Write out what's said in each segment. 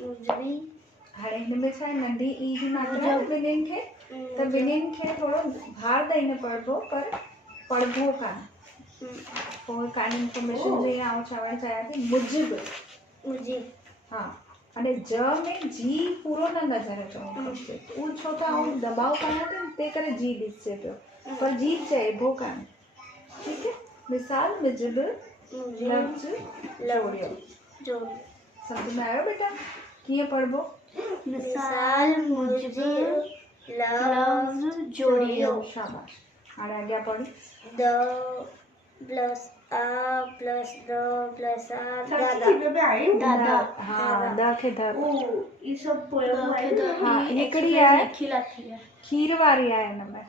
मुजरी हाणे हिन में छा आहे नंढी ई जी मात्रा ॿिन्हिनि खे त ॿिन्हिनि खे थोरो भार ॾेई पढ़बो पर पढ़बो कान पोइ कान इंफॉर्मेशन जे आउं चवणु चाहियां थी मुजिब हा अने ज में जी पूरो न नज़र अचणो खपे उहो छो त आउं दबाव कयां थी ते करे जी ॾिसजे पियो पर जी चइबो कान ठीकु है मिसाल मुजिब लफ़्ज़ जोड़ियो सम्झ में आयो बेटा कीअं पढ़बो मिसाल मुजिब लफ्ज़ जोड़ियो शाबाश हाणे अॻियां पढ़ी द प्लस आ प्लस द प्लस आ दादा हाँ द खे ध ये सब हाँ हिकिड़ी आहे खीर वारी आहे हिन में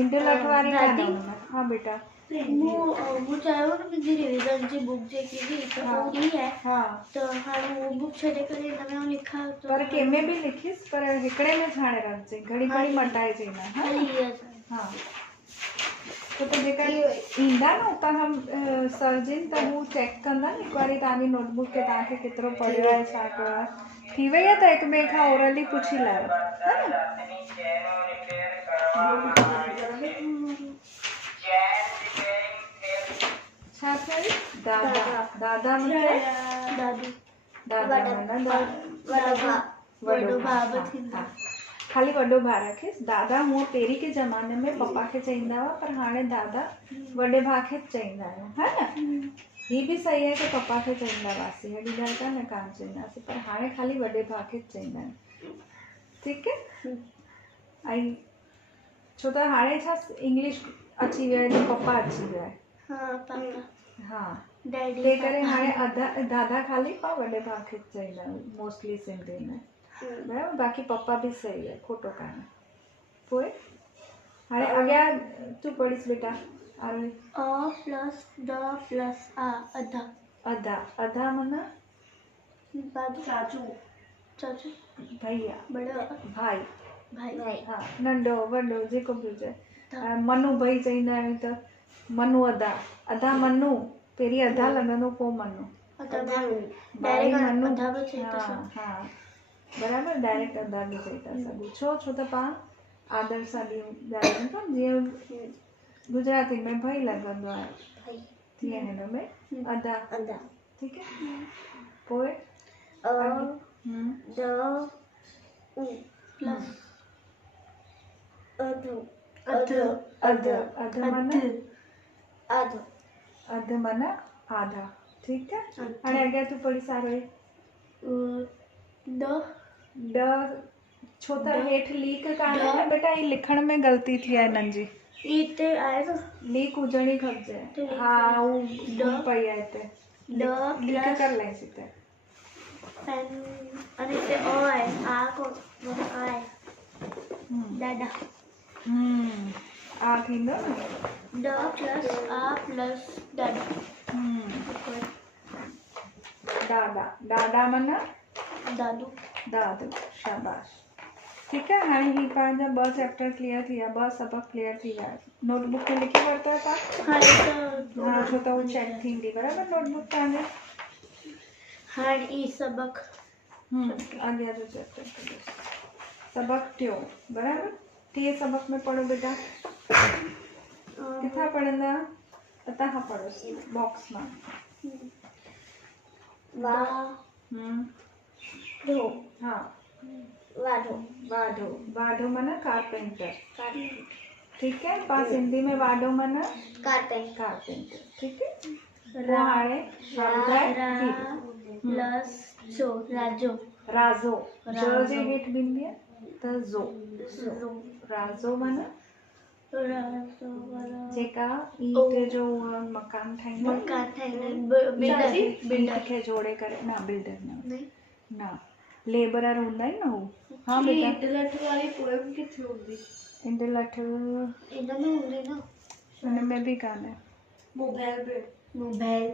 इंड लठ वारी कान्हे हुन में हाँ बेटा वो चाहे ना मुझे रिवीजन जी बुक जेकी थी तो वो ही है हाँ तो हाणे वो बुक छॾे करे हिन में लिखा तो पर कंहिंमें बि लिखीस पर हिकिड़े में छाणे रखिजे घड़ी घड़ी मटाइजे न हाँ तो जेका ईंदा न उतां खां सर जिन त हू चेक कंदा न हिकु वारी तव्हांजी नोटबुक ते तव्हांखे केतिरो पढ़ियो आहे छा कयो आहे थी वई आहे त हिक ॿिए खां ओरली पुछी लायो है न छा थियो दादा दादा मतलब दादा माना वॾो भाउ खाली वॾो भाउ रखेस दादा हूअं पहिरीं के ज़माने में पप्पा खे चईंदा हुआ पर हाणे दादा वॾे भाउ खे चईंदा आहियूं है न ही भी सही है कि पप्पा खे चईंदा हुआसीं अहिड़ी ॻाल्हि कान चईंदासीं पर हाणे खाली वॾे भाउ खे चईंदा आहियूं ठीकु है ऐं छो त हाणे छा इंग्लिश अची वियो आहे त पप्पा अची वियो आहे हाँ ते करे हाणे दादा खाली पाण वॾे भाउ खे चईंदा आहियूं मोस्टली सिंधी में बराबरि बाक़ी पप्पा भी सही है खोटो कान्हे पोइ हाणे अॻियां तूं पढ़ीस बेटा आरोही अ प्लस द प्लस आ अधा अधा माना चाचू भैया बड़ा भाई हाँ नंढो वॾो जेको बि हुजे मनु भाई चईंदा आहियूं त मनु अधा मनु पहिरीं अधा लॻंदो पोइ मनु भाई मनु हाँ बराबरि डायरेक्ट अधा बि चई था सघूं छो त पाण आदर सां ॻाल्हायूं था जीअं गुजराती में भाई लॻंदो आहे तीअं हिन में अधा ठीकु है पोइ अध माना आधा ठीकु है हाणे अॻियां तूं पढ़ी सारोही ड छो त हेठि लीक कान्हे न बेटा ही लिखण में ग़लती थी आहे हिननि जी हिते आहे न लीक हुजणी खपजे हा हू पई आहे हिते लीक कर लाइसि हिते पेन अने हिते अ आहे आ कोन आहे दादा आ थींदो न ड प्लस आ प्लस दादा दादा माना दादू शाबाश ठीकु है हाणे ही पंहिंजा 2 चैप्टर क्लियर थी विया 2 सबक क्लियर थी विया नोटबुक में लिखी वरितो आहे तव्हां हाँ छो त हू चेक थींदी बराबरि नोटबुक तव्हांजे हाणे ई सबक अॻियां जो चैप्टर सबक टियों बराबरि 3 सबक में पढ़ो बेटा किथां पढ़ंदा हितां खां पढ़ो बॉक्स मां हाँ वाढो माना कारपेंटर ठीक है पास हिंदी में वाढो माना कारपेंटर ठीक है हाणे प्लस राजो ज जे हेठि बिंदी आहे त ज़ो राजो माना जेका ईंट जो मकान ठाहींदा बिल्डर खे जोड़े करे न बिल्डर न लेबरर हूंदा आहिनि न हू हाँ बेटा इंड लठ वारी पोएम किथे हूंदी इंड लठ इन में हूंदी न हुन में बि कान्हे मोबाइल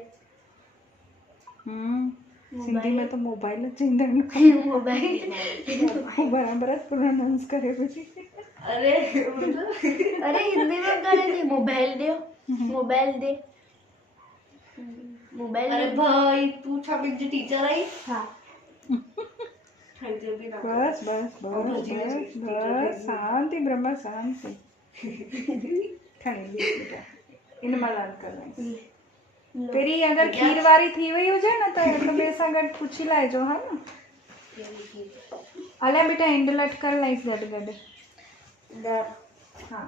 सिंधी में तो मोबाइल चईंदा आहिनि बराबरि प्रोनाउंस करे पई अरे हिंदी में करे थी मोबाइल दे मोबाइल अरे भाई तू छापिक जी टीचर आई हाँ बस बस बस बस बस शांति ब्रह्मा शांति खणी बेटा इन मलाल करवाई पेरी अगर खीर वारी थी वई हुजे न तो हिक ॿिए सां गॾु पुछी लाइजो हा न अलाए बेटा इंडलट कर लाइस गॾु गॾु दर हाँ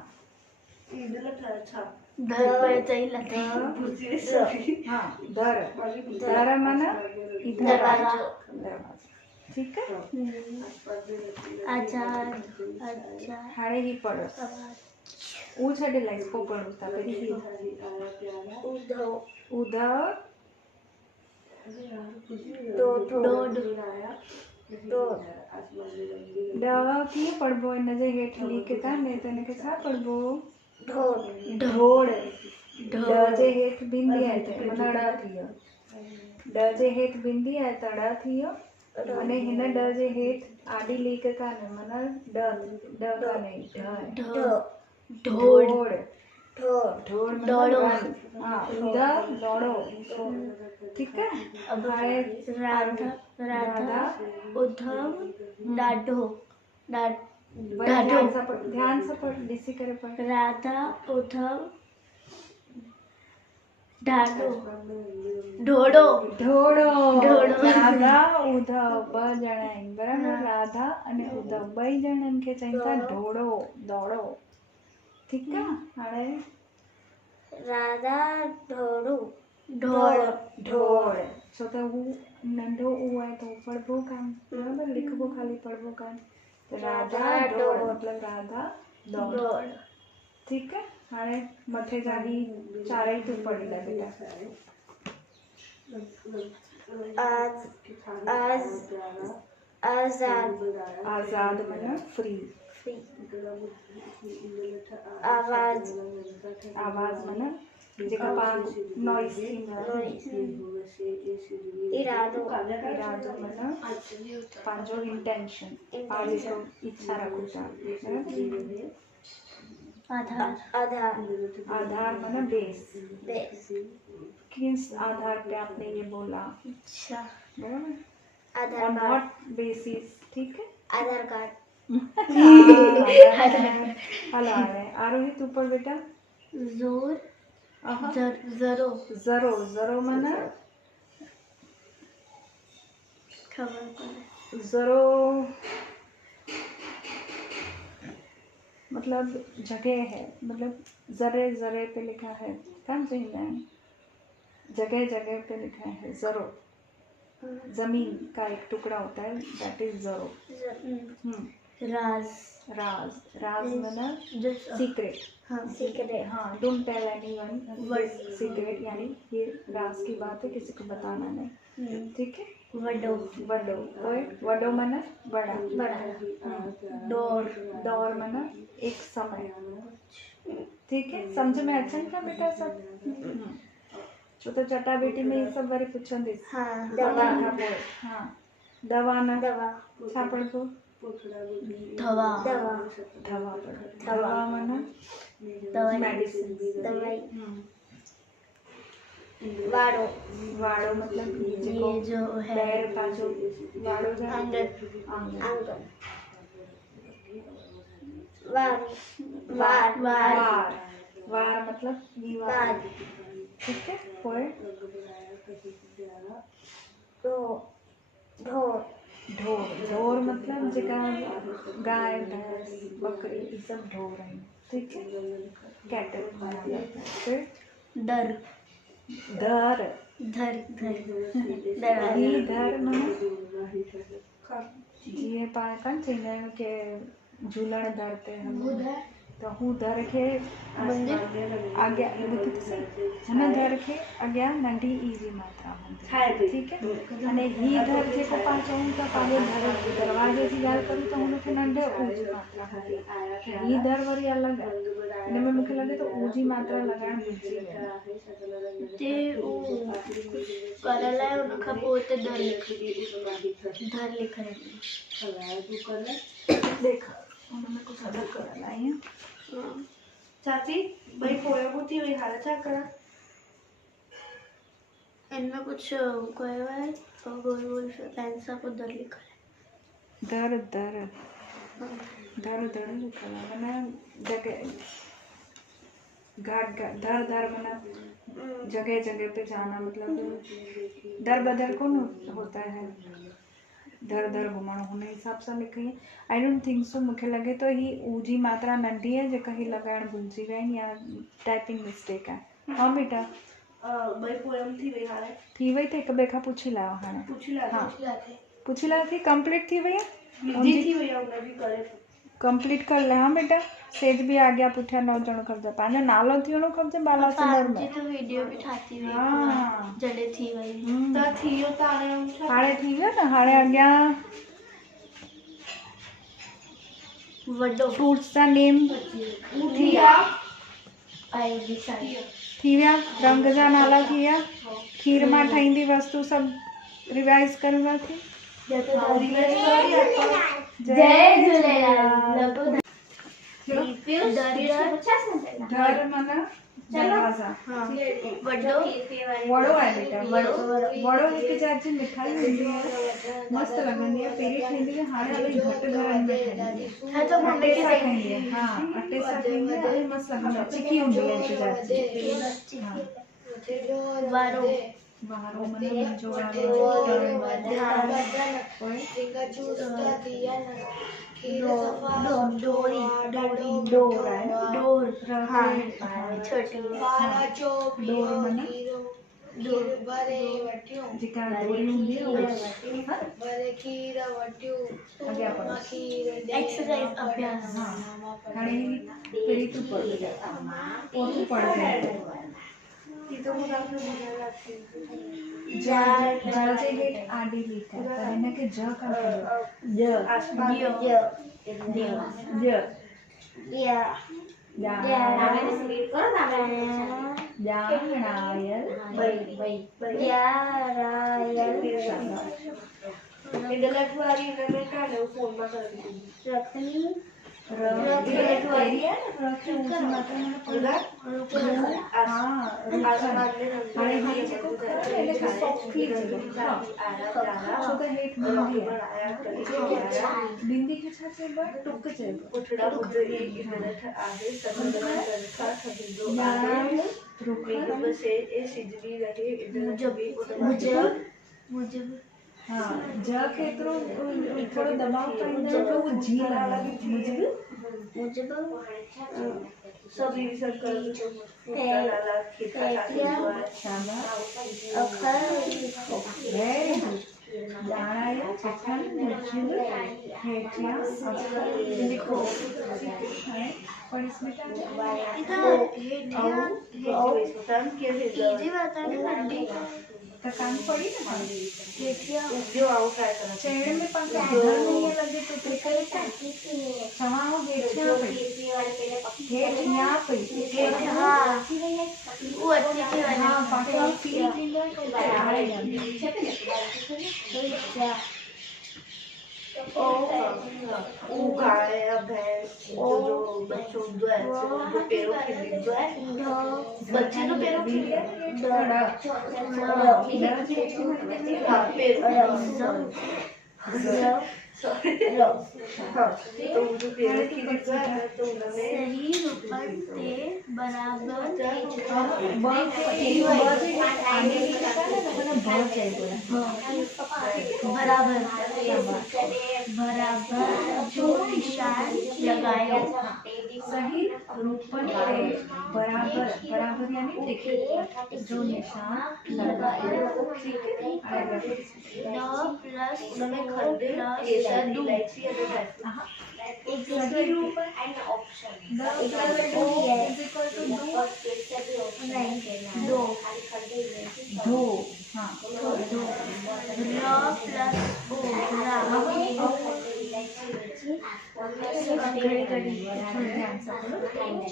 दर पे चई लगे हाँ दर दर माना इधर दरवाजा। दरवाजा ठीक है अच्छा अच्छा हाणे ही पढ़ो ऊ छॾे लाइस पोइ पढ़ूं था पहिरीं उधो उधव डोड ॾ कीअं पढ़बो हिनजे हेठि लिख कान्हे त हिनखे छा पढ़बो ढोड ढोड़ ड जे हेठि बिंदी आहे त माना ड़ थी वियो ड जे हेठि बिंदी आहे त ड़ थी वियो अने हिन ड जे हेठि आडी लीक कान्हे माना ड कान्हे ढ आहे ढोड ढोड़ दौड़ो। हाँ उधव दौड़ो ठीक है अब हाणे राधा राधा उधव डाढो ध्यान सां पढ़ ॾिसी करे पढ़ राधा उधव डाढो ढोड़ो ढोड़ो ढोड़ो। राधा उधव ॿ ॼणा आहिनि बराबरि राधा अने उधव ॿई ॼणनि खे चइनि था ढोड़ो दौड़ो ठीकु आहे हाणे राधा ढोड़ो ढोड़ ढोड़ छो त हू नंढो ऊ आहे त हू पढ़बो कान बराबरि लिखबो खाली पढ़बो कान त राधा ढोड़ मतिलबु राधा दौड़ ठीकु आहे हाणे मथे जा ही चारई तूं पढ़ी ले बेटा आजाद आज़ाद माना फ्री आवाज आवाज़ माना जेका पाण नॉइस थींदो आहे इरादो इरादो माना पंहिंजो इंटेंशन पाण जेको इच्छा रखूं था बराबरि आधार आधार माना बेस बेस किस आधार पे आपने ये बोला अच्छा बराबर आधार ऑन कार्ड व्हाट बेसिस ठीक है आधार कार्ड हलो आरोही तू पढ़ बेटा जोर आहा जरो जरो जरो माना खबर पड़े जरो मतलब जगह है मतलब जरे जरे पे लिखा है कौन से है जगह जगह पे लिखा है जरो जमीन का एक टुकड़ा होता है दैट इज जरो राज राज राज माना जैसा सीक्रेट हाँ सीक्रेट हाँ डोंट टेल एनीवन सीक्रेट यानी ये राज की बात है किसी को बताना नहीं ठीक है वडो वडो ओए वडो माना बड़ा बड़ा दौर दौर माना एक समय ठीक है समझ में अचनि था बेटा सब छो तो चटा बेटी में ये सब वरी पुछंदी हाँ दवा हाँ दवा ना दवा छा पढ़बो दवा दवा दवा दवा माना दवाई मेडिसिन दवाई वाड़ो वाड़ो मतलब ये जो है पैर का जो वाड़ो जो अंग अंग वार वार वार वार मतलब विवाद वार ठीक है कोई तो ढोर ढोर ढोर मतलब जेका गाय भैंस बकरी ये सब ढोर हैं ठीक है कैटल फिर डर धर धर धर ही धर माना ये पाण कान चईंदा आहियूं की झूलण धर ते त हू धर खे अॻियां हिन धर खे अॻियां नंढी ई जी मात्रा हूंदी ठीक है अने ही धर जेको पाण चऊं था पंहिंजे दरवाजे जी ॻाल्हि करूं त हुनखे नंढे ऊ जी मात्रा हूंदी ही धर वरी अलॻि आहे हिन में मूंखे लॻे थो ऊ जी मात्रा लॻाइण भुलिजी वई ते करण लाइ हुन खां पोइ हुते धर लिखणु देख हुन में कुझु अलॻि करण लाइ चाची भाई पोया थी वई हाणे छा करा इनमें कुछ कोई है और गोल गोल से पेन सा को दर लिखा है। दर दर दर दर लिखा है मैंने जगह घाट घाट दर दर मैंने जगह जगह पे जाना मतलब दर बदर कौन होता है दर दर घुमण हुन हिसाब सां लिखी। आई डोंट थिंक सो मूंखे लॻे थो ही ऊ जी मात्रा नंढी आहे जेका ही लॻाइण भुलिजी विया आहिनि या टाइपिंग मिस्टेक आहे। हाँ बेटा भाई पोएम थी वई हाणे थी वई त हिक ॿिए खां पुछी लायो हाणे पुछी ला हाँ पुछी लायो थी कंप्लीट थी वई आहे जी थी वई आहे उन बि करे कंप्लीट कर ले। हाँ बेटा सेज भी आॻियां पुठियां न हुजणो खपे पंहिंजो नालो थियणो खपे बाला सिमर में। तो वीडियो भी ठाती हुई हाँ जॾहिं थी वई त थी वियो त हाणे थी वियो न हाणे अॻियां वॾो फ्रूट्स जा नेम थी विया आई डिसाइड थी विया रंग जा नाला थी विया खीर मां ठहींदी वस्तु सभु रिवाइज़ करूं थी। जय झूलेलाल घर माना दरवाज़ा वॾो वड़ो आहे बेटा वड़ो हिकु जात जी मिठाई हूंदी आहे मस्त लॻंदी आहे पहिरीं ठहींदी आहे हाणे इलाही घटि घरनि में ठहींदी आहे तो मम्मी अटे सां ठहींदी आहे हाँ अटे सां ठहींदी आहे इलाही मस्त लॻंदी आहे चिकी हूंदी आहे हिकु जात जी हाँ वारो वारो माना मुंहिंजो वारो डोरी डोर आहे न डोर हाँ छोटी डोर माना जेका डोरी हूंदी आहे अॻियां पढ़ो एक्सरसाइज अभ्यास हाँ हाणे पहिरीं तूं पढ़ बेटा पोइ तूं पढ़ जड़ जे हेठि आडी लीक आहे पर हिनखे ज खां बिंदी खे छा चइबो आहे टुक चइबो मुझे हाँ ज खे एतिरो थोरो दबाव पाईंदा तो वो जी लॻंदी मुझे सभी सब कर वेरी गुड जाना चिकन मुझिल हेठियां लिखो और इसमें कान पड़ी ना चेहरे में पंख इधर नहीं लगे तो त्रिकल चवाओ हेठियां पे हेठियां पे वो अच्छी थी हाँ पापा फील भैंस जो बच्चों जो है जो पैरों के जो है बच्चे तो पैरों की तो जो पैरों की जो है तो उन्होंने सही रूपन ते बराबर बराबर बराबर जो निशान लगाए सही रूपन पे बराबर बराबर यानी देखिए जो निशान लगाए प्लस उन्होंने खंडे केसर इलायची सही रूपन दो दो हाँ दो प्लस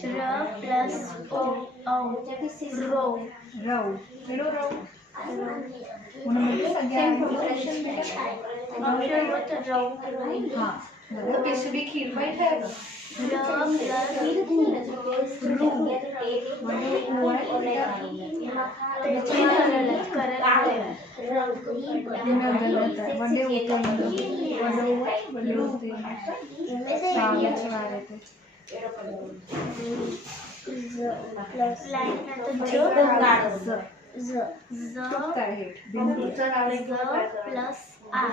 ओ प्लस ओ रो रौ हेलो रौ उन्होंने ऑप्शन वो तो रो हाँ तो पीछे भी खीर में है कर वंडे ऊपर वंडे ऊपर कागज वाले थे लाइन नंतर ज प्लस आ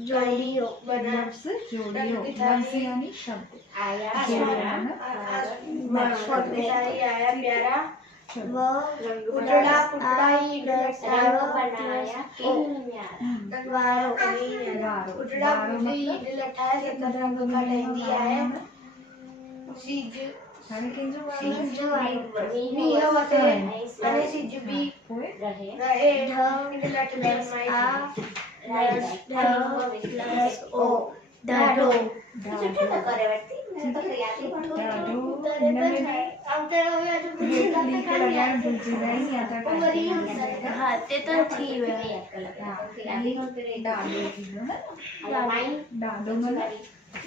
जोड़ियो उजड़ा पुटाई उजड़ा पुटी लठाए रंग खड़ेंदी आए सीज होते अने सीज भी रहे प्लस आ प्लस ओ डाडो करे हाँ ते तो थी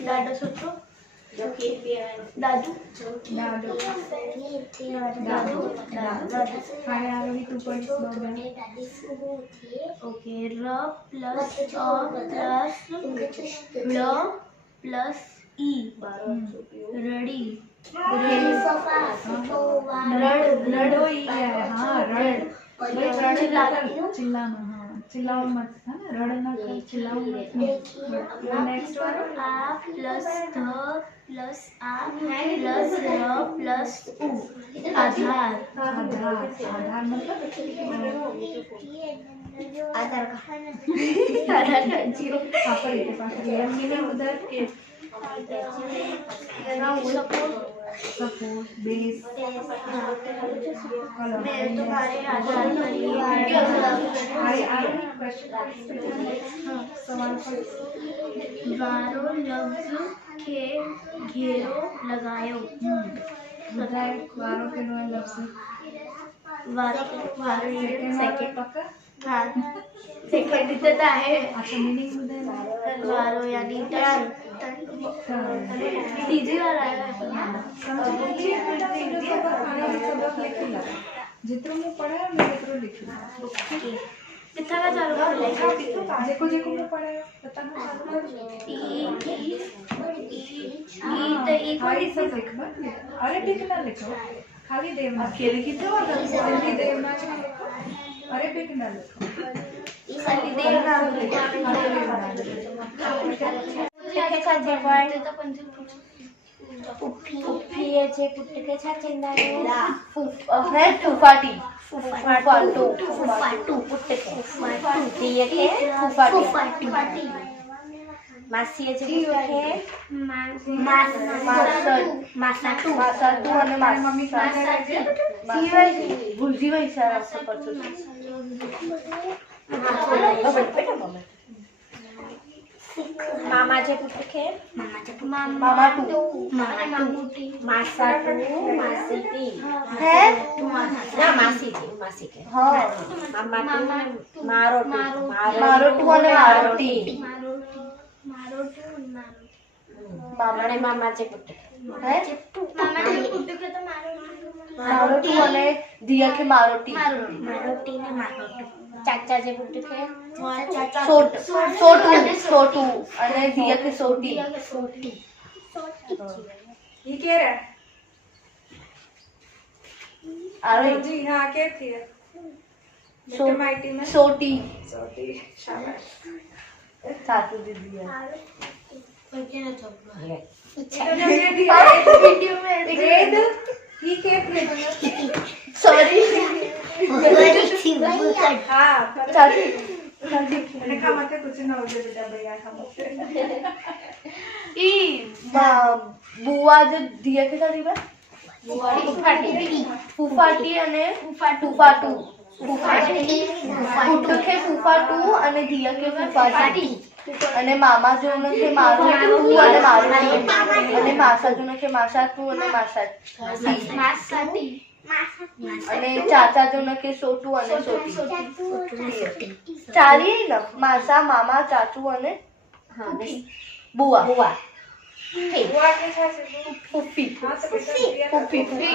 डाडो सोचो दादू दादू ओके र प्लस अ प्लस ल प्लस ई रड़ी रड़ोई है हाँ रड़ चिल्लाना हाँ चिल्लाओ मत है ना रड़ना कर चिल्लाओ मत नेक्स्ट वन आ प्लस ध प्लस आ प्लस र प्लस उ आधार आधार आधार मतलब आधार जीरो यहाँ पर इतने पास मीनिंग उधर सपोर्ट बेस मैं तुम्हारे आधार पर ही सवाल वारो लफ्ज के घेरो लगायो वारों के नो लफ्ज वारो सेकंड पक्का हाँ सेकंड इतना है अच्छा मीनिंग उधर वारो यानी टर्न इजी वाला है जितना मैं पढ़ा है मैं उतना लिखूँ कितना का चालू कर लेगा देखो देखो मैं पढ़ा है बताना चालू कर ई तो ई को सब लिखो अरे लिखना लिखो खाली देवना अकेले कितने बार खाली देवना लिखो अरे लिखना लिखो खाली देवना पुप्पीचे पुट्टके छाचेंदाने है फुफाटी फुफाटू पुट्टके फुफाटू दियके फुफाटी मासीचे पुट्टके मासाटू અને મમ્મી ભૂલજી ભાઈ સારા સપોર્ટ मामाचे पुट्टके મામાટુ मासाटू मासीटी है ना मासीटी मासीके हाँ मामाटू मारोटू મારોટુ અને મારોટી અને મામાचे पुट्टके है मामाचे पुट्टके तो મારોટુ અને દિયા કે મારોટી मारोटी ने मारोटू चाचाचे पुट्टके સોટુ અને દિયા કે સોટી ये क्या है अरे जी हाँ क्या थी माइटी में सोटी सोटी शाबाश सासू दीदी है वीडियो में रेड ये क्या थे सॉरी हाँ चाची मैंने कहा मत कुछ ना हो जाए बेटा भैया हम ई बुआ जो दिया के साथ है फुफाटी અને ફુફાટુ પુટ્ટકે ફુફાટુ અને દિયા કે ફુફાટી અને મામા જોને કે મારોટુ અને મારોટી અને માસા જોને કે માસાટુ અને માસાટી અને ચાચા જો લખે સોટુ અને સોટી ચાલી ને માસા મામા ચાચુ અને બુआ बुआ के साथ ફુફી हाँ तो ફુફી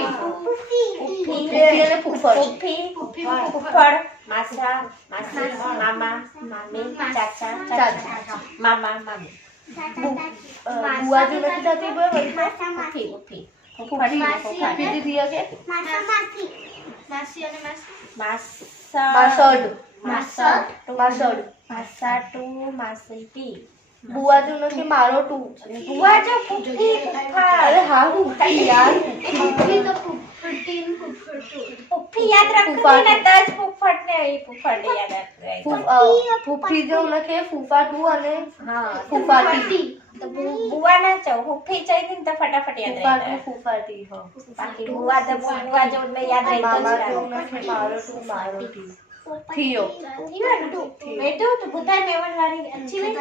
फूफी અને ફુફર फुफ्फड़ मासा मासी मामा मामी चाचा चाचा मामा मामी बुआ जो નથી થતી બરાબર फुफ्फी फुफ्फी ફુફી ફુફી દીદી કે मासा માસડ मासट માસડ मासाटू मासीटी बुआ जो નથી મારો ટુ बुआ जो फुफ्फी फुफ्फा અરે હા ફુફી યાર फुफ्फी याद रखो ना 10 फुफ्फड़ ने आई फुफ्फड़ ने याद रखो ફુફી જો લખે ફૂફા ટુ અને हाँ ફૂફાટી तो बुआ ना चाहो फुफ्फी चाहिए तो फटाफट याद ફૂફા रहेगा ટુ ફૂફાટી હા बाकी बुआ तो बुआ जो में याद મામા रहता જો है લખે મારો ટુ મારો ટી થિયો बेटो तो बताए मेवन वाली अच्छी नहीं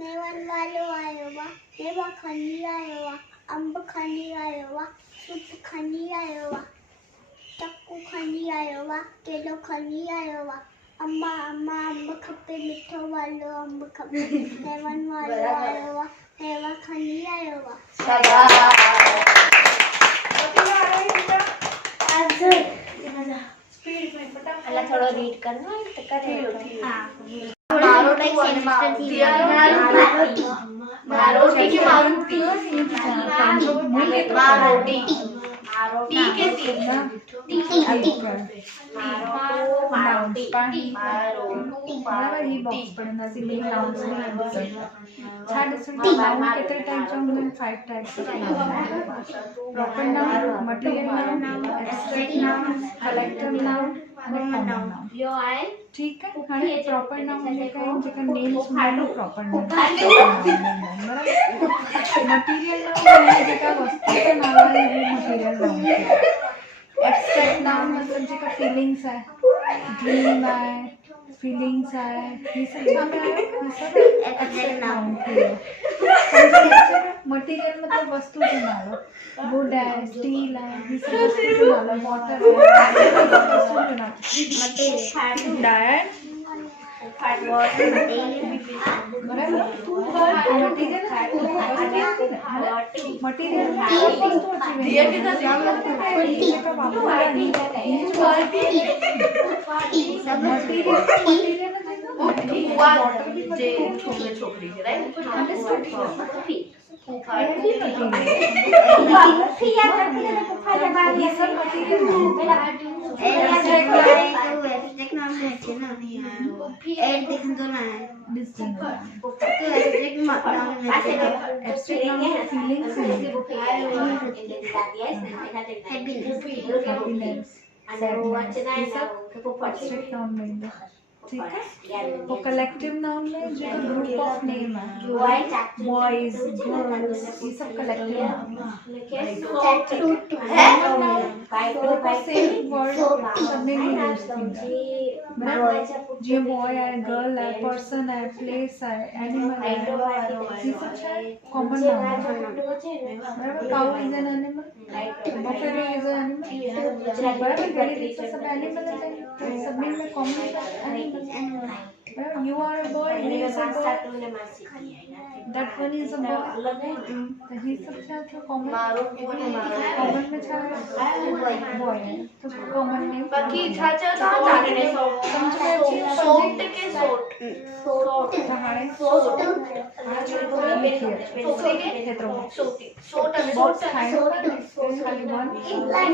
मेवन वालो आयो वा मेवा खनी आयो वा अंब खनी आयो वा सूप खनी आयो वा चक्कू खनी आयो वा केलो खनी आयो वा अम्मा अम्मा अंब खपे मिठो वालो अंब खपे मेवन वालो आयो वा मेवा खनी आयो वा अल्लाह थोड़ा रीड करना है तो करे મારો ટુ અને મારો ટી કે મારો ટી મારો ટી ટી કે ટી कितने types of noun 5 types of noun proper noun material noun abstract noun collective noun અને કોમન નાउन ठीक है हाणे प्रॉपर नाउन जेका नेम सुनानो प्रॉपर नाउन मटेरियल नाउन जेका वस्तु के नाम आहे मटेरियल नाउन एब्स्ट्रैक्ट नाउन मतलब जेका फीलिंग्स आहे ड्रीम आहे फीलिंग्स आहे ये सब छा में आहे ये सब एब्स्ट्रैक्ट नाउन मटेरियल मतलब वस्तु जो नालो वुड है स्टील है ये सब वस्तु जो नालो वाटर है वस्तु जो नालो डायट मटेरियल છોકરી છે રાઈટ ठीक है वो कलेक्टिव नाउन में जो ग्रुप ऑफ नेम है बॉयज गर्ल्स ये सब कलेक्टिव नाउन है सेम वर्ड सब में यूज थींदा जो बॉय है गर्ल है पर्सन है प्लेस है एनिमल है ये सब है कॉमन नाउन बराबर cow is an animal buffalo is an animal बराबर गली सब एनिमल है सब में common animal You are a boy, he is a boy. That one is a boy. ये सब क्या था कॉमन कॉमन में क्या है बॉय है तो कॉमन नेम बाकी छाचा समझ में सोट के सोट सहारे सोट छोकरी के क्षेत्रों में सोटी सोट અને बॉक्स खाए खाली वन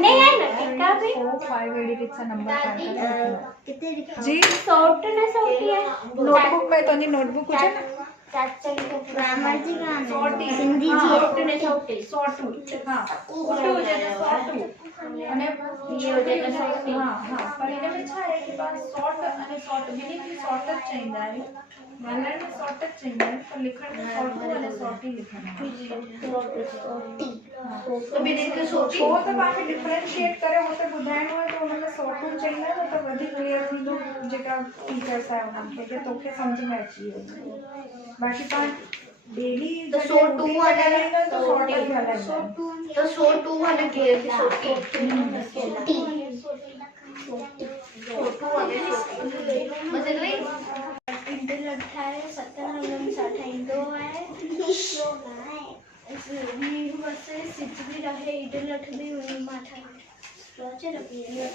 नहीं है ना कितना भी 5 एडिट सा नंबर कितने जी सोट ना सोटी है नोटबुक में तो नहीं नोटबुक कुछ है ग्रामर जी का हिंदी जी सोटू हाँ ओटू हो जाता सोटू અને ये हो जाता सोटू हाँ हाँ पर इन्हें में छा है कि बात शॉर्ट અને शॉर्ट मीनिंग की शॉर्ट જ चाहिए है वरना में शॉर्ट જ चाहिए पर लिखण में शॉर्टू અને शॉर्टी लिखना તો બીજી કે સોટી वो तो बाकी डिफरेंशिएट करे वो तो बुधाइण हो तो उनमें शॉर्टू चाहिए ना तो वधी क्लियर थी तो जेका टीचर्स है उनके के तोखे समझ में अची बाकी पाण ડેલી તો 102 અને તો 100 ટકા અલગ. તો 102 અને ઘેરથી 102 અને 102 બસ એટલે इंटर अठारह 17 60 इंडो है भी बस सिच भी रहे इंटर लठ भी उन माथा रोचे रखिए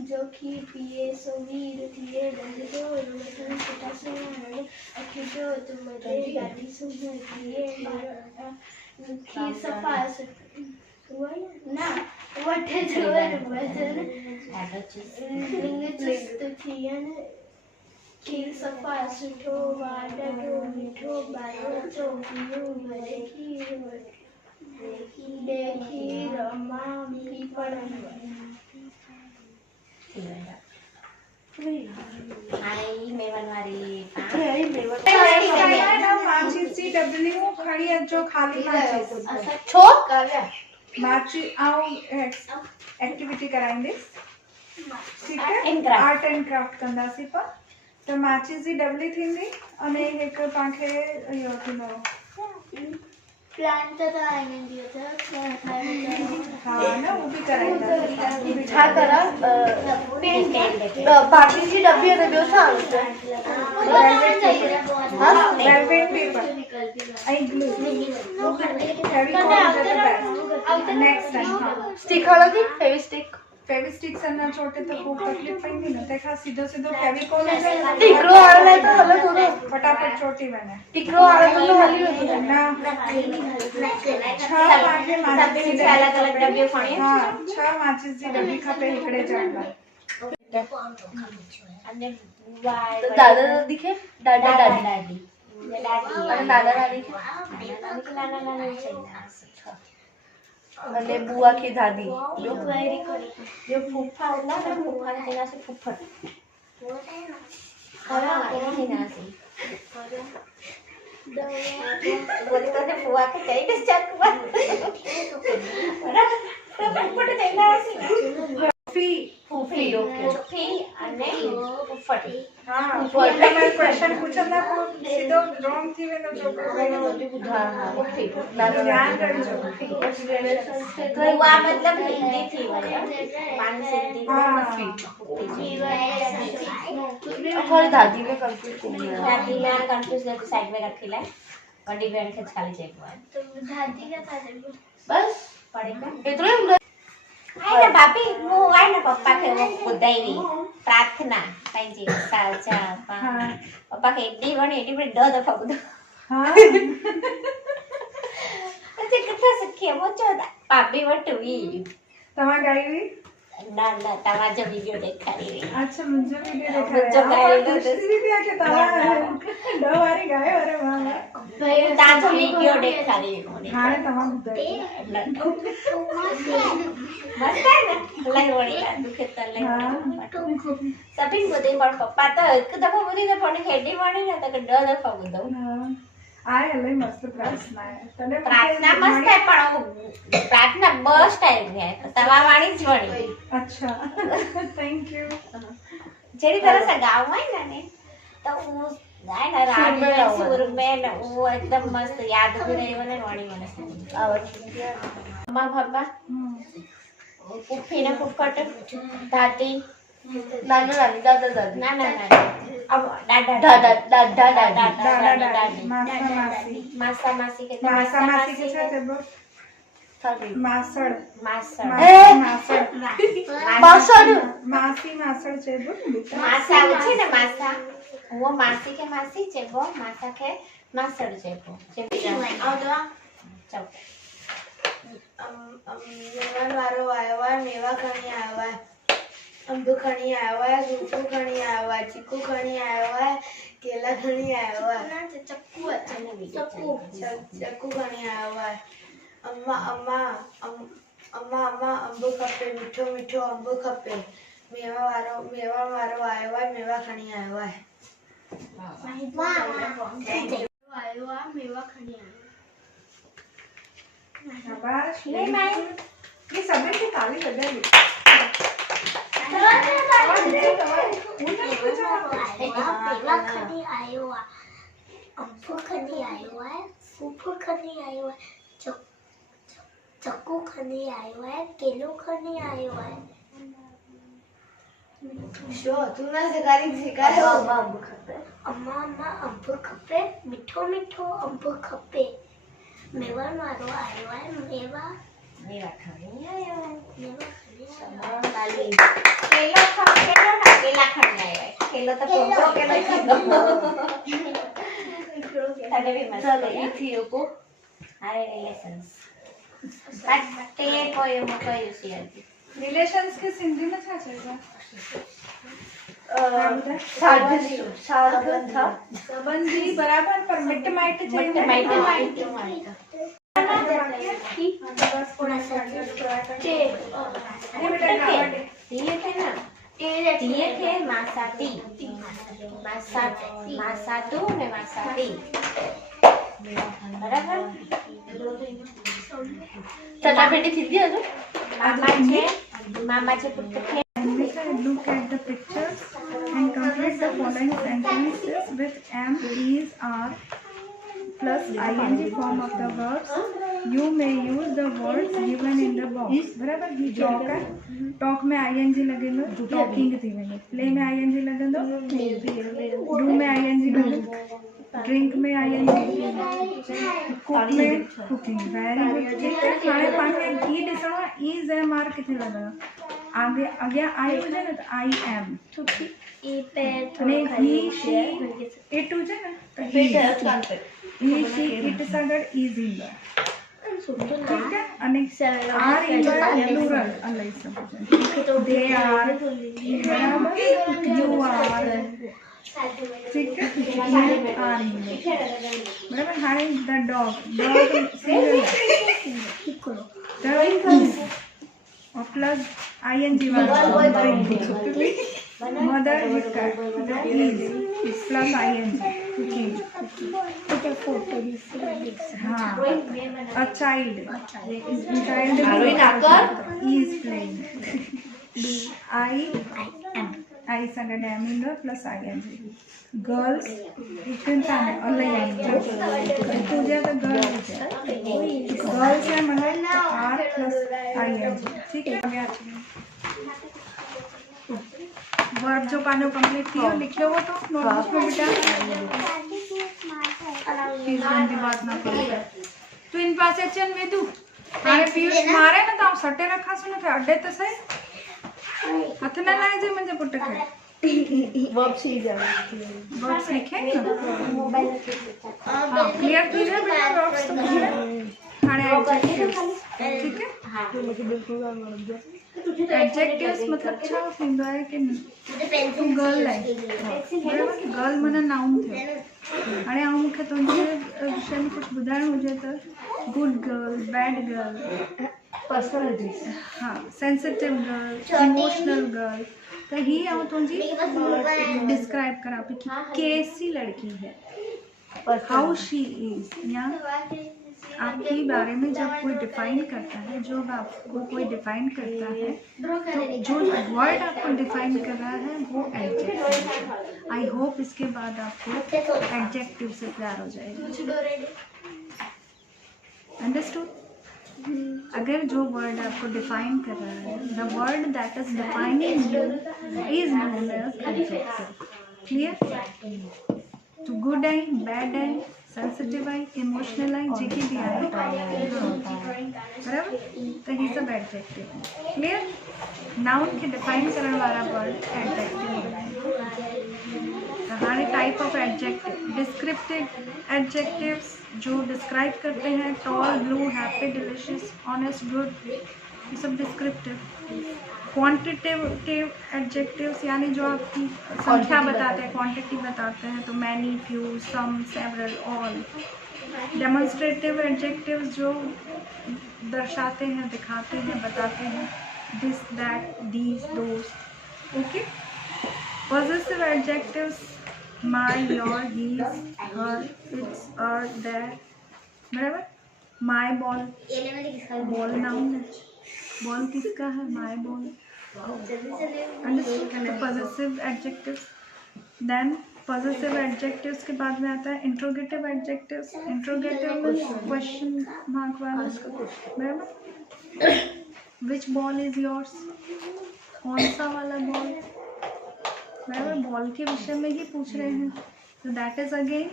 जो की पिए सो वीर थिए दंडो रोशन पिता से हरे अखिजो तुमरे गाड़ी सुनिए की सफा ना वठे जोर वजन लिंग थियन खीर सफा सुठो वाडो मीठो बायो चोकियो भरे खीर देखी रमा मी पर हाय मेवन वाली माचिस डब्ल्यू खड़ी अचो खाली माचिस छो काव्या माचिस आओ एक्टिविटी कराएंगे ठीक है Craft. आर्ट एंड क्राफ्ट कंदासी पर तो माचिस जी डबली थींदी अने एक पाखे यो थींदो प्लान तो आने दिया था हाँ ना वो भी कराएंगे छा करा बाकीची डब्बी અને બેવ સારું છે हाँ वेलवेट पेपर आई ग्लू नेक्स्ट टाइम हाँ સ્ટીક હળદી ફેવિસ્ટિક फेविस्टिक से ना छोटे तो खूब तकलीफ पड़ी ना देखा सीधो सीधो फेविकोल ટીકરો આવે તો હલે થોડો फटाफट छोटी बने ટીકરો આવે તો હલી હોય ना छह माचिस माचिस जी अलग अलग डब्बे खाने हाँ छह माचिस जी डब्बी खपे हिकड़े जाटला અને વાય તો દાદા દાદી કે દાદા દાદી દાદી અને દાદા દાદી કે નાના નાના છે અને બુઆ की दादी જો ફૂફા ના ફૂફા તેના से ફૂફટ હા તેના से बोली तो से फुआ के कई के चक पर फूफट तेना से फी ફૂફી ઓકે ફી અને ફૂફટ हाँ मैं क्वेश्चन पूछा था को सीधो रॉन्ग थी वे तो जो હા હા ध्यान रखજો फुआ मतलब हिंदी थी वाला मान सिद्धि हाँ અમારી દાદી ને કન્ફ્યુઝ થઈ ગયા दादी में कंफ्यूज करके साइड में रखी ला बड़ी बहन के खाली चेक हुआ तो दादी का था બસ पड़ेगा એટલું એમ आई ना भाभी मु आई ना पप्पा के वो बुदाई प्रार्थना पाइजे साचा हाँ पप्पा के एडी बने एडी बड़ी दो दफा बुदा हाँ अच्छा कितना सखी वो चोदा भाभी वटवी तमा गाई हुई ना ना तवा जो वीडियो देखा रही अच्छा मुझे वीडियो देखा मुझे है गाई आप पूछ रही थी कि तमा दो बारी गाए अरे वाह ता जो वीडियो देखा रही मोने हाँ तमा बुद्धाई मस्त है ना लई वड़ी ला दुखे तले हाँ सभी बुदे पर पप्पा तो एक दफा बुदी तो पण हेडी वाणी ना तो दो दफा बुदो आए अल्लाह मस्त प्रार्थना है तने प्रार्थना मस्त है पण प्रार्थना बेस्ट टाइम है तवा वाणी ज वणी अच्छा थैंक यू जेडी तरह से गाँव में ना ने तो वो गाय ना रात में सुर में ना वो एकदम मस्त याद भी रही वाले वाणी मन से अम्मा बाबा पुप्पी ना पुप्पट दादी નાના નાની દાદા દાદી ना ना ना अब दादा દાદા દાદા દાદી दादा दादी मासा मासी मासा मासी के मासा मासी के साथ है સારી मासड़ मासा मासड़ માસડ मासी मासड़ છે બોલ બેટા मासा છે ને માસા वो मासी के मासी છે वो मासा के मासड़ છે वो चल મેવાન વારો આવ્યો હોય મેવા ખણી આવ્યો હોય અંબ ખણી આવ્યો હોય ગુંચુ ખણી આવ્યો હોય ચીકુ ખણી આવ્યો હોય કેલા ખણી આવ્યો હોય चक्कू ચક્કુ ખણી આવ્યો હોય અમ્મા અમ્મા અમ્મા અમ્મા અંબ ખપે મીઠો મીઠો અંબ ખપે મેવા વારો આવ્યો હોય મેવા ખણી આવ્યો હોય आयो आ मेवा खणी आयो शाबाश नहीं माई ये सबने से ताली बजाई चलो उन्हें पूछा आयो है, फूफू खाने आयो है, चक्कू खाने आयो है, केलो खाने आयो है। शो तू ना सिखायो अम्मा अम्मा अंब खपे, मिठो मिठो अंब खपे। मेवा मारो आयो है, मेवा ખાણી આવ્યો હોય. मेवा खाने आयो है। કાલી કેલો ના કેલા ખાણી આવ્યો હોય. કેલો તો કોકરો કેલો કીધો. તને બી મસ્ત ચાલો લાગે. ઈ થી ઓકો હારે રિલેશન્સ તે પોયમ કયું છે આજે? रिलेशंस के हिंदी में क्या चलेगा? संबंधी बराबर पर मिट माइट चाहिए। માઈટ बस थोड़ा सा adjust करा कर। ये बेटा गावा दे। ટીએ છે ને ટીએ છે માસાટી માસાટુ ને માસાટી બરાબર. ચટાપેટી થીધી હજુ મામા છે પુત્ર છે. Look at the pictures and complete the following sentences with am, is, are plus ing form of the verbs. You may use the words given in the box. बराबर ही टॉक है, टॉक में ing लगेगा, talking थी मैंने, play में ing लगेगा, do में ing लगेगा, ड्रिंक में ing, कुक में कुकिंग। Very good. ठीक है, खाने पाने ई डिसवा इज एम आर कितने लगा आगे आगे आई हो जाए ना तो आई एम અને ही शी इट हो जाए ना तो he she it Sagar is in the ठीक है અને आर इन द प्लूरल अलग समझ दे आर बराबर यू आर ठीक है आर इन द बराबर हाय द डॉग सिंगल और प्लस ing वाला मदर इज प्लस ing हाँ a child is playing I sang डैम in the plus ing girls इतना है अलग तुझे तो गर्ल्स है मतलब आर प्लस ing ठीक है आगे वर्ब जो पानो कंप्लीट किया लिख लो वो तो नोटबुक में बेटा प्लीज गंदी बात ना करो तू इन पास चल में तू अरे पीयूष मारे ना तो सटे रखा सुनो फिर अड्डे तो सही हाथ ना लाए जे म्हणजे पुट्टे खाए वर्ब्स ली जावे वर्ब्स लिखे ना हाँ क्लियर कीजिए बेटा वर्ब्स तो क्लियर खाने एडजेक्टिव्स ठीक है एडजेक्टिव्स मतलब छा थींदो आहे कि तू गर्ल आहे गर्ल माना नाउन थियो हाणे आउं मूंखे तुंहिंजे विषय में कुझु ॿुधाइणो हुजे त good girl bad girl personalities हाँ सेंसिटिव गर्ल इमोशनल गर्ल तो ही आउं तुंहिंजी डिस्क्राइब करा पई कि कैसी लड़की है हाउ शी इज या आपके बारे में जब कोई डिफाइन करता है जब आपको कोई डिफाइन करता है तो जो वर्ड आपको डिफाइन कर रहा है वो एडजेक्टिव। आई होप इसके बाद आपको एडजेक्टिव से प्यार हो जाएगा। अंडरस्टूड? अगर जो वर्ड आपको डिफाइन कर रहा है the word that is defining you is known as adjective. Clear? तो गुड आई बैड आई सेंसिटिव आई इमोशनल आई जेकी भी आई बराबर तो ही सब एडजेक्टिव। क्लियर? नाउन के डिफाइन करने वाला वर्ड एडजेक्टिव तो हाने type of adjective descriptive adjectives जो डिस्क्राइब करते हैं tall blue happy delicious honest good ये सब डिस्क्रिप्टिव। क्वांटिटेटिव एडजेक्टिव्स यानी जो आपकी संख्या बताते हैं क्वांटिटी बताते हैं तो many few some several all. Demonstrative adjectives जो दर्शाते हैं दिखाते हैं बताते हैं this that these those. Okay. Positive adjectives my your his her its are that बराबर। माई बॉल बॉल नाउन है बॉल किसका है my ball. Understood? The possessive adjectives. Then positive adjectives के बाद में आता है interrogative adjectives. Interrogative means question mark वाला, बराबर। विच बॉल इज योर्स, कौन सा वाला बॉल, बराबर, बॉल के विषय में ही पूछ रहे हैं, तो that is again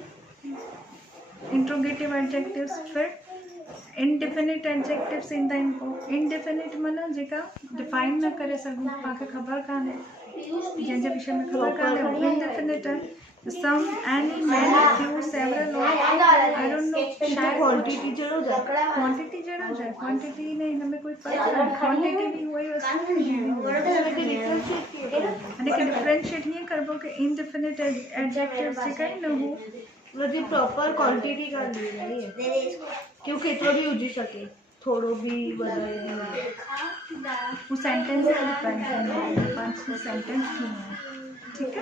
interrogative adjectives. फिर इनडिफिनिट एडजेक्टिव्स इन द इनको। इनडिफिनिट माना जेका डिफाइन न करे सघूं, पाखे ख़बर कान्हे, जंहिंजे विषय में ख़बर कान्हे वो इनडिफिनिट है। Some, any, many, few, several, I don't know, शायद क्वांटिटी जरूर है, क्वांटिटी जरूर है, क्वांटिटी ने हिन में कोई फर्क नहीं, क्वांटिटी भी हुई लेकिन डिफरेंशिएट हीअं करबो कि इनडिफिनिट एडजेक्टिव्स जेका आहिनि न हू बल्कि प्रॉपर क्वांटिटी का नहीं है, क्योंकि केतिरो भी हुजी सके, थोड़ो भी वधारे वो सेंटेंस ते डिपेंड कंदो आहे, पांच सेंटेंस थी है, ठीक है।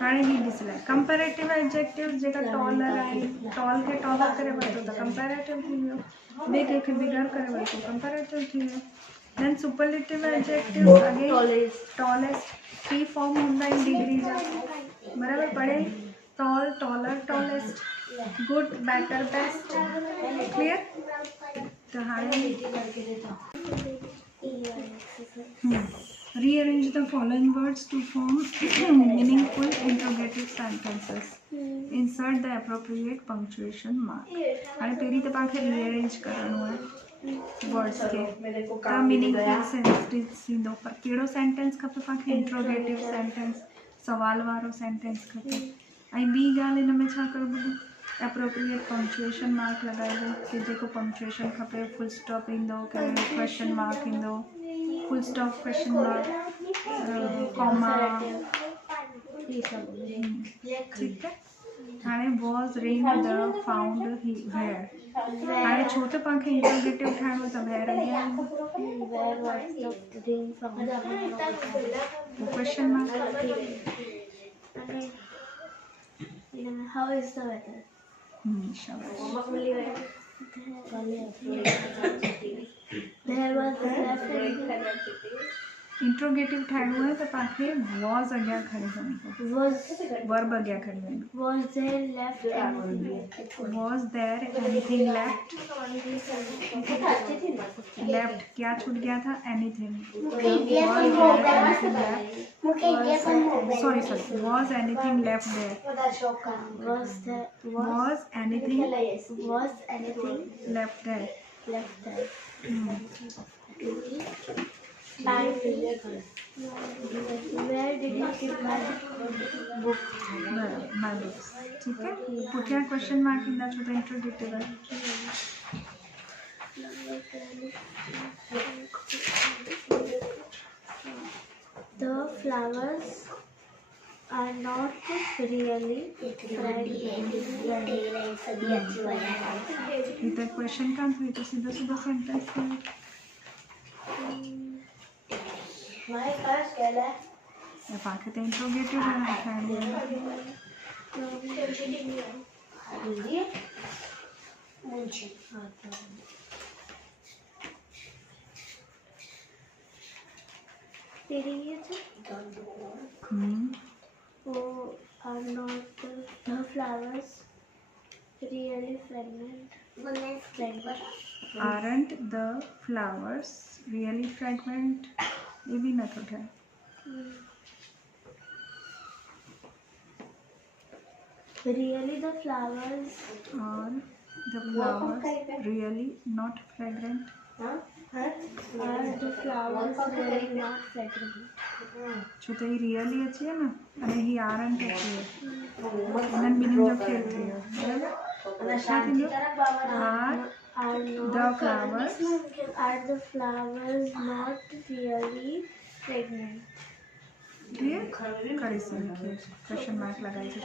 हाणे ही ॾिस लाइ कंपेरेटिव एडजेक्टिव जेका टॉलर आहे, टॉल खे टॉलर करे वरितो त कंपेरेटिव थी वियो, ॿिए कंहिंखे बिगर करे वरितो कंपेरेटिव थी वियो। Then superlative adjective again tallest, 3 form हूंदा आहिनि डिग्री जा, बराबर, पढ़े tall, taller, tallest, good, better, best, clear. तो हाणे rearrange the following words to form meaningful interrogative sentences. Insert the appropriate punctuation mark. हाणे पहिरीं त पाण खे rearrange करणो आहे वर्ड्स खे, त मीनिंगफुल सेंटेंस थींदो। पर कहिड़ो सेंटेंस खपे पाण खे? इंट्रोगेटिव सेंटेंस, सवाल वारो सेंटेंस खपे। ऐं ॿी ॻाल्हि हिन में छा करिबो? एप्रोप्रिएट पंक्चुएशन मार्क लॻाइबो, कि जेको पंक्चुएशन खपे, फुल स्टॉप ईंदो, क्वेश्चन मार्क ईंदो, full stop, question mark, comma, ठीक है। हाणे was rain the found he where. हाणे छो त पाण खे इंट्रोगेटिव ठाहिणो त वेयर अॻियां question mark. How is the weather? शाबाश। There was left इंट्रोगेटिव ठाहिणो आहे त पाण खे वॉज अॻियां खणी वञिणो, वर्ब अॻियां खणी वञिणो। was there left anything? Was there anything left, left क्या छूट गया था? Anything. Sorry was anything left there, was anything left there, Where did you keep my book? My books, ठीक है। पुठियां क्वेश्चन मार्क ईंदा छो त इंट्रोगेटिव आहे। The flowers are not really इधर क्वेश्चन कान हुई तो सीधा सीधा सेंटेंस है। माय क्लास कहला या पाके तो इंट्रोगेटिव है ठाणी है तेरी ये are not the flowers really fragrant? aren't the flowers really fragrant? ये भी मेथड है। Really the flowers Are the flowers really not fragrant? are the flowers really not fragrant? छो तो ये रियली अच्छी है ना, अने ही aren't अच्छी है, इनन मीनिंग जो खेल थी है, Are the flowers not really fragrant? Clear? कड़ी से लिखिए, क्वेश्चन मार्क लगाइए।